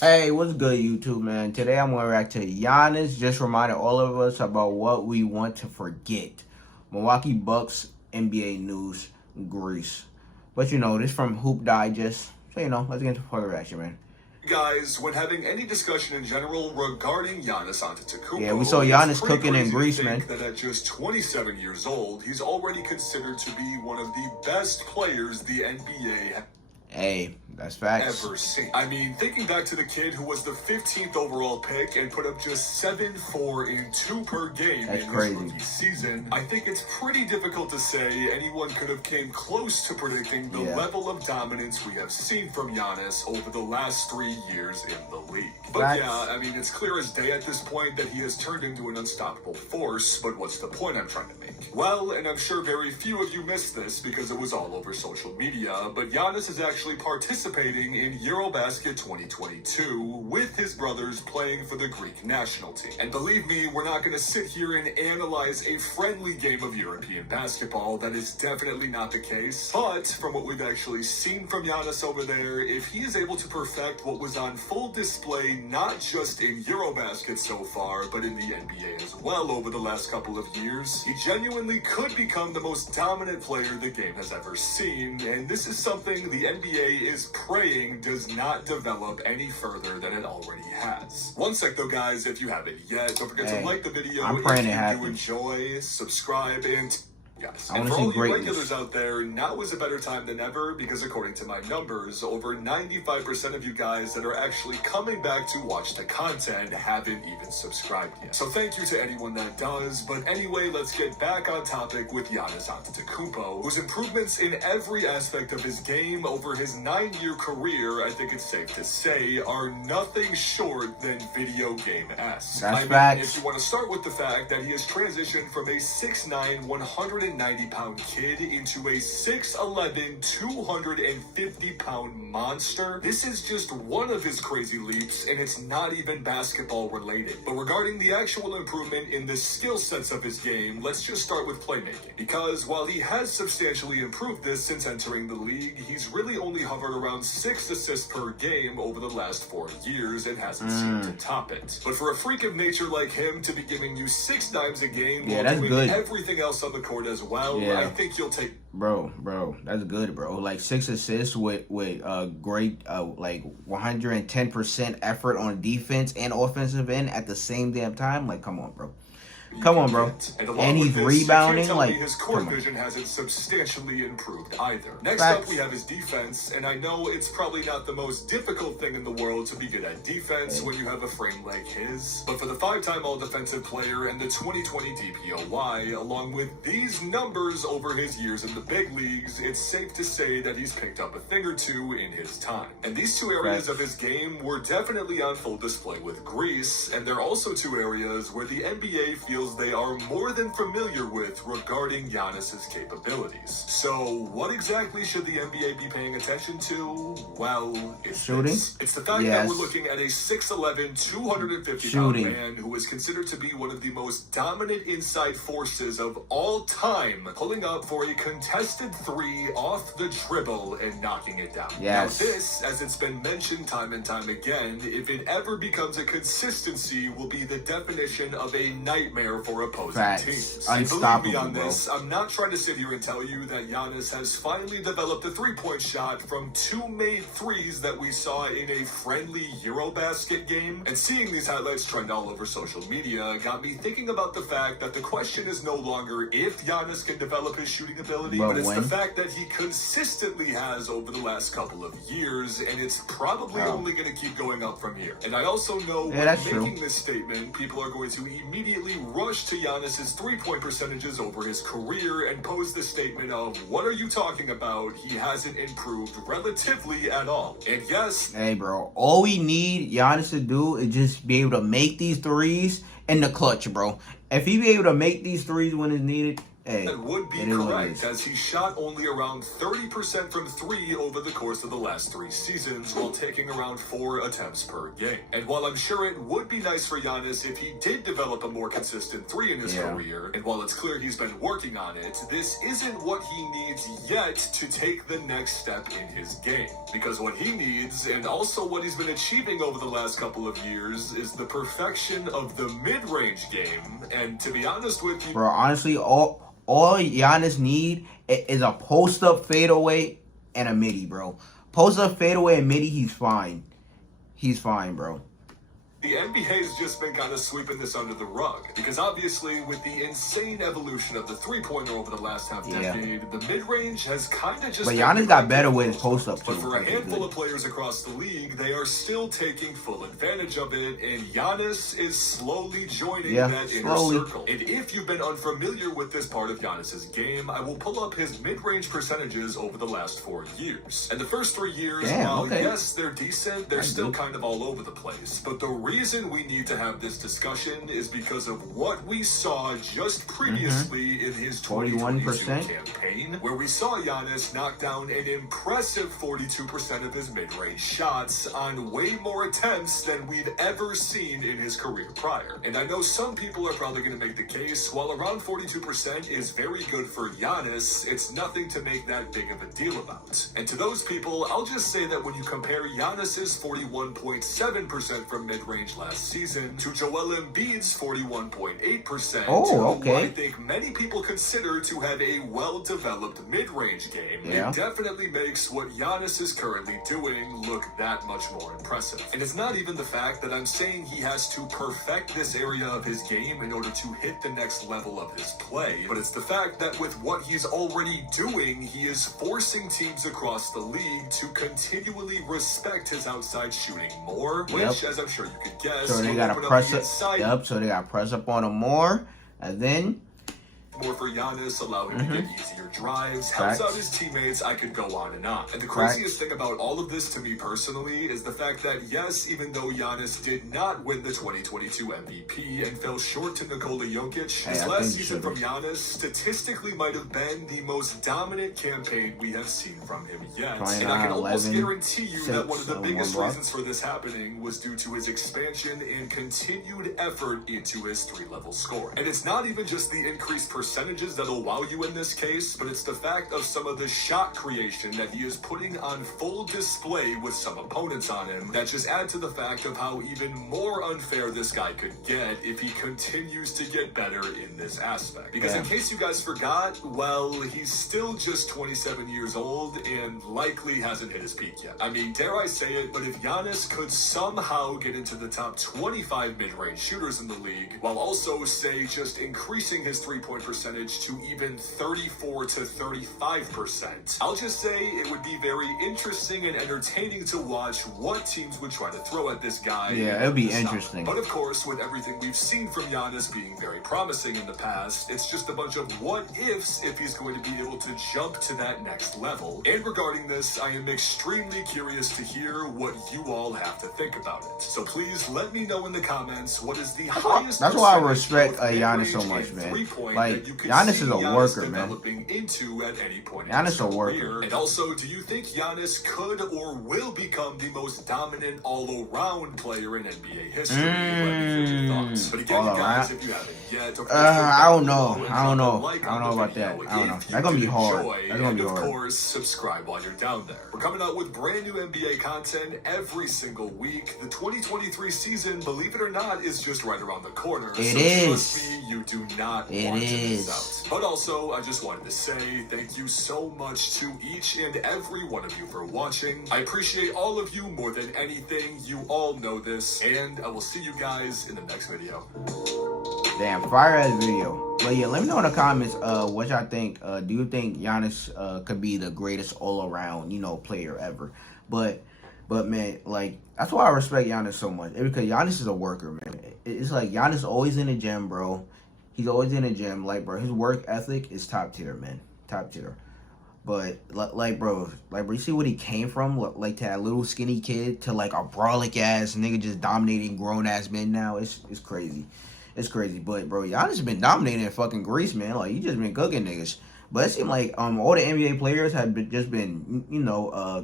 Hey, what's good, YouTube, man? Today I'm going to react to Giannis. Just reminding all of us about what we want to forget. Milwaukee Bucks NBA news, Greece. But this from HoopDigest. So, let's get into the reaction, man. Guys, when having any discussion in general regarding Giannis Antetokounmpo, yeah, we saw Giannis cooking in Greece, man. That at just 27 years old, he's already considered to be one of the best players the NBA Hey, that's facts. ever seen. I mean, thinking back to the kid who was the 15th overall pick and put up just 7, 4, and 2 per game in his rookie season, I think it's pretty difficult to say anyone could have came close to predicting the level of dominance we have seen from Giannis over the last 3 years in the league. But yeah, I mean, it's clear as day at this point that he has turned into an unstoppable force, but what's the point I'm trying to make? Well, and I'm sure very few of you missed this because it was all over social media, but Giannis is actually participating in Eurobasket 2022 with his brothers playing for the Greek national team. And believe me, we're not going to sit here and analyze a friendly game of European basketball. That is definitely not the case. But from what we've actually seen from Giannis over there, if he is able to perfect what was on full display not just in Eurobasket so far, but in the NBA as well over the last couple of years, he genuinely could become the most dominant player the game has ever seen, and this is something the NBA is praying does not develop any further than it already has. One sec though, guys, if you haven't yet, don't forget to like the video if you do enjoy, subscribe, and yes. And for all you regulars out there, now is a better time than ever because according to my numbers, over 95% of you guys that are actually coming back to watch the content haven't even subscribed yet. So thank you to anyone that does, but anyway, let's get back on topic with Giannis Antetokounmpo, whose improvements in every aspect of his game over his 9-year career, I think it's safe to say, are nothing short than video game-esque. That's facts. If you want to start with the fact that he has transitioned from a 6'9", 190-pound kid into a 6'11", 250-pound monster. This is just one of his crazy leaps, and it's not even basketball related. But regarding the actual improvement in the skill sets of his game, let's just start with playmaking. Because while he has substantially improved this since entering the league, he's really only hovered around 6 assists per game over the last 4 years and hasn't seemed to top it. But for a freak of nature like him to be giving you 6 dimes a game while doing everything else on the court as well, I think you'll take... Bro, that's good, bro. Like 6 assists with great like 110% effort on defense and offensive end at the same damn time. Like, come on, bro. Come on, bro. And he's rebounding. Like, his court vision hasn't substantially improved either. Next up, we have his defense, and I know it's probably not the most difficult thing in the world to be good at defense when you have a frame like his. But for the 5-time All-Defensive Player and the 2020 DPOY, along with these numbers over his years in the big leagues, it's safe to say that he's picked up a thing or two in his time. And these 2 areas of his game were definitely on full display with Greece, and they're also 2 areas where the NBA feels they are more than familiar with regarding Giannis's capabilities. So what exactly should the NBA be paying attention to? Well, it's shooting. It's the fact that we're looking at a 6'11", 250-pound man who is considered to be one of the most dominant inside forces of all time, pulling up for a contested 3 off the dribble and knocking it down. Now this, as it's been mentioned time and time again, if it ever becomes a consistency, will be the definition of a nightmare for opposing teams. And believe me on this, I'm not trying to sit here and tell you that Giannis has finally developed a 3-point shot from 2 made threes that we saw in a friendly Eurobasket game. And seeing these highlights trend all over social media got me thinking about the fact that the question is no longer if Giannis can develop his shooting ability, but it's the fact that he consistently has over the last couple of years, and it's probably only going to keep going up from here. And I also know when making this statement, people are going to immediately rush to Giannis's 3-point percentages over his career and pose the statement of, what are you talking about? He hasn't improved relatively at all. And yes, hey bro, all we need Giannis to do is just be able to make these threes in the clutch, bro. If he be able to make these threes when it's needed, Hey, that would be correct, as he shot only around 30% from 3 over the course of the last 3 seasons, while taking around 4 attempts per game. And while I'm sure it would be nice for Giannis if he did develop a more consistent 3 in his career, and while it's clear he's been working on it, this isn't what he needs yet to take the next step in his game. Because what he needs, and also what he's been achieving over the last couple of years, is the perfection of the mid-range game. And to be honest with you, bro, honestly, all Giannis need is a post-up fadeaway and a midi, bro. Post-up fadeaway and midi, he's fine. He's fine, bro. The NBA's just been kind of sweeping this under the rug, because obviously with the insane evolution of the three-pointer over the last half-decade, the mid-range has kind of just... But Giannis got better with his post-up, too. But for a handful of players across the league, they are still taking full advantage of it, and Giannis is slowly joining that inner circle. And if you've been unfamiliar with this part of Giannis's game, I will pull up his mid-range percentages over the last 4 years. And the first 3 years, while yes, they're decent, they're still kind of all over the place. But the reason we need to have this discussion is because of what we saw just previously in his 21% campaign, where we saw Giannis knock down an impressive 42% of his mid-range shots on way more attempts than we'd ever seen in his career prior. And I know some people are probably going to make the case, while around 42% is very good for Giannis, it's nothing to make that big of a deal about. And to those people, I'll just say that when you compare Giannis's 41.7% from mid-range last season to Joel Embiid's 41.8%, who I think many people consider to have a well-developed mid-range game, it definitely makes what Giannis is currently doing look that much more impressive. And it's not even the fact that I'm saying he has to perfect this area of his game in order to hit the next level of his play, but it's the fact that with what he's already doing, he is forcing teams across the league to continually respect his outside shooting more, which, as I'm sure you could guess, so they gotta press up. So they gotta press up on him more, and then more for Giannis, allow him to get easier drives, helps out his teammates, I could go on and on. And the craziest thing about all of this to me personally is the fact that yes, even though Giannis did not win the 2022 MVP and fell short to Nikola Jokic, his last season from Giannis statistically might have been the most dominant campaign we have seen from him yet. And I can almost guarantee you that one of the biggest reasons for this happening was due to his expansion and continued effort into his 3-level score. And it's not even just the increased percentages that'll wow you in this case, but it's the fact of some of the shot creation that he is putting on full display with some opponents on him that just add to the fact of how even more unfair this guy could get if he continues to get better in this aspect. Because in case you guys forgot, well, he's still just 27 years old and likely hasn't hit his peak yet. I mean, dare I say it, but if Giannis could somehow get into the top 25 mid-range shooters in the league, while also, say, just increasing his 3-point percentage to even 34 to 35%. I'll just say it would be very interesting and entertaining to watch what teams would try to throw at this guy. Yeah, it would be interesting. But of course, with everything we've seen from Giannis being very promising in the past, it's just a bunch of what ifs if he's going to be able to jump to that next level. And regarding this, I am extremely curious to hear what you all have to think about it. So please let me know in the comments what is the highest. That's why I respect Giannis so much, man. Like, Giannis is a worker, man. Into at any point Giannis a worker. And also, do you think Giannis could or will become the most dominant all-around player in NBA history? Let me hear your thoughts. But again, guys, if you haven't yet, I don't know. I don't know about that. I don't know. That's gonna be hard. That's gonna be hard. Of course, subscribe while you're down there. We're coming out with brand new NBA content every single week. The 2023 season, believe it or not, is just right around the corner. It is. Trust me, you do not want to miss out. But also, I just wanted to say thank you so much to each and every one of you for watching. I appreciate all of you more than anything. You all know this. And I will see you guys in the next video. Damn, fire ass video. But yeah, let me know in the comments what y'all think. Do you think Giannis could be the greatest all around, player ever? But man, like, that's why I respect Giannis so much. Because Giannis is a worker, man. It's like Giannis always in the gym, bro. He's always in the gym. Like, bro, his work ethic is top tier, man. Top tier. But, like, bro, you see what he came from? Like, to that little skinny kid to, like, a brolic ass nigga just dominating grown-ass men now? It's crazy. It's crazy. But bro, Giannis been dominating fucking Greece, man. Like he just been cooking niggas. But it seemed like all the NBA players have just been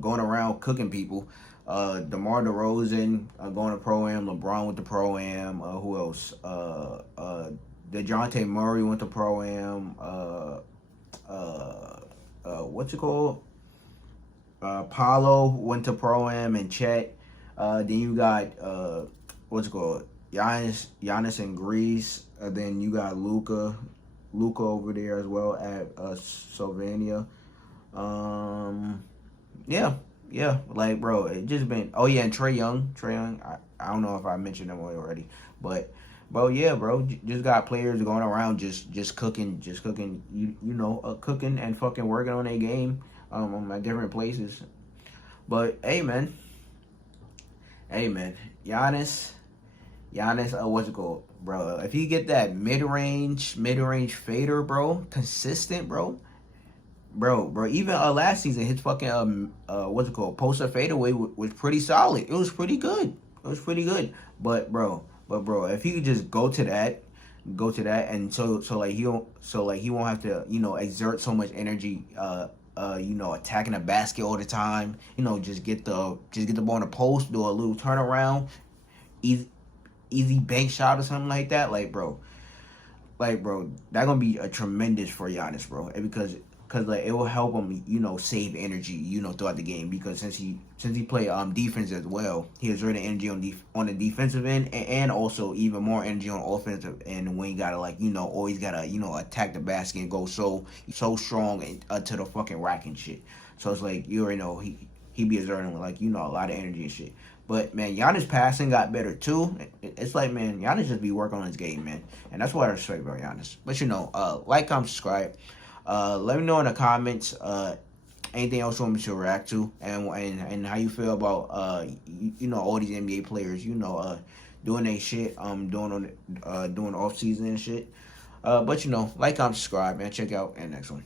going around cooking people. DeMar DeRozan going to Pro-Am, LeBron went to Pro-Am, who else? DeJounte Murray went to Pro-Am, what's it called? Paulo went to Pro-Am and Chet. Then you got what's it called? Giannis in Greece. Then you got Luka over there as well at Slovenia. Yeah, like bro, it just been. Oh yeah, and Trae Young. I don't know if I mentioned him already, but bro, yeah, bro, just got players going around just cooking, cooking and fucking working on their game, at different places. But hey man, Giannis, what's it called, bro? If you get that mid range fader, bro, consistent, bro. Even last season, his fucking what's it called, poster fadeaway was pretty solid. It was pretty good. But bro, if he could just go to that, and so like he won't have to exert so much energy, attacking the basket all the time. Just get the ball in the post, do a little turnaround, easy bank shot or something like that. Like bro, that gonna be a tremendous for Giannis, bro, because like it will help him, save energy, throughout the game, because since he play defense as well, he has really energy on the defensive end, and also even more energy on offensive end when you gotta always gotta attack the basket and go so strong to the fucking rack and shit. So it's like you already know he be exerting a lot of energy and shit. But man, Giannis passing got better too. It's like, man, Giannis just be working on his game, man, and that's what I respect about Giannis. But like, comment, subscribe. Let me know in the comments anything else you want me to react to, and how you feel about all these NBA players doing their shit, doing off season and shit. But like, comment, subscribe, man. Check out and next one.